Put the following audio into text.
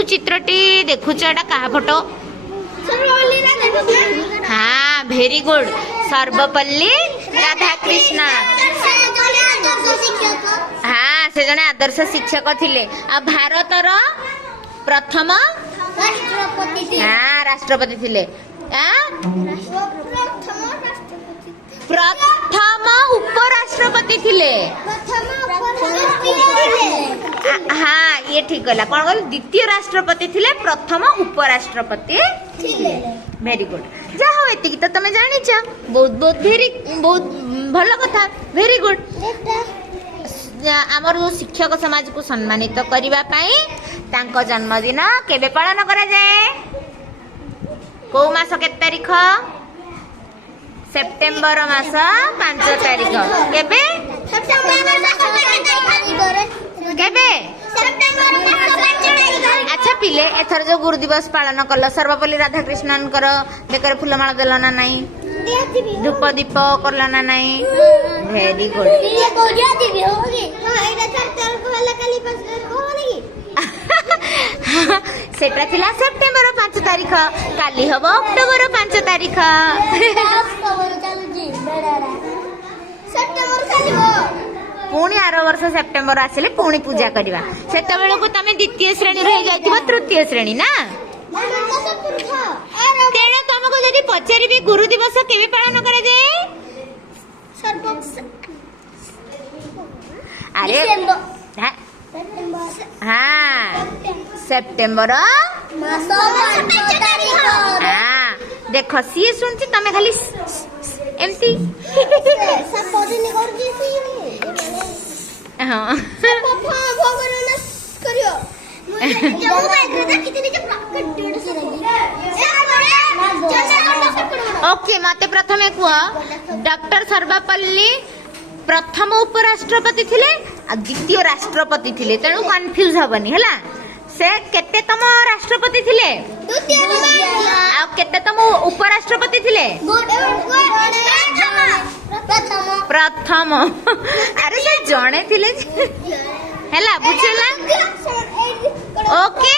जो चित्रटी देखुच एटा कहा फोटो हाँ भेरी गुड सर्वपल्ली राधाकृष्ण हाँ से जने आदर्श शिक्षक थिले आ भारतर प्रथम हाँ राष्ट्रपति थिले प्रथम उपराष्ट्रपति थिले हाँ ये ठीक गला कौन कहल द्वितीय राष्ट्रपति थिले प्रथम उपराष्ट्रपति वेरी गुड जा हो एतिक तो तमे जानी छ बहुत बहुत भेरी बहुत भल कथा वेरी गुड आमर शिक्षक समाज को सम्मानित करबा पई तांको जन्मदिन केबे पालन करा जाए को मास के तारीख सेप्टेम्बर मास 5 तारीख केबे केबे अच्छा पिले एथर जो गुरु दिवस पालन कल सर्वपल्ली राधाकृष्णन बेकर फुलमाला देल ना नहीं धूप दीप करल ना नहीं वेरी गुड सेटा थिला सेप्टेम्बर 5 तारीख काली हबो अक्टोबर 5 तारीख पुणी आर वर्ष सेप्टेम्बर आसिले पुणी पूजा करवा सेता बेला को तमे द्वितीय श्रेणी रह जाइतिबो तृतीय श्रेणी ना तेणे तुमको यदि पचारिबे गुरु दिवस केबे पालन करा जाए अरे हाँ सेप्टेम्बर हाँ देख सी सुनची तमे खाली एमती हाँ ओके मते प्रथमे कुह डॉक्टर सर्वपल्ली प्रथम उपराष्ट्रपति थिले आ द्वितीय राष्ट्रपति थिले तेणु कन्फ्यूज हबनी हला से केतेतम राष्ट्रपति थिले आ केतेतम उपराष्ट्रपति थिले प्रथम अरे से जणे थिले हला बुझला ओके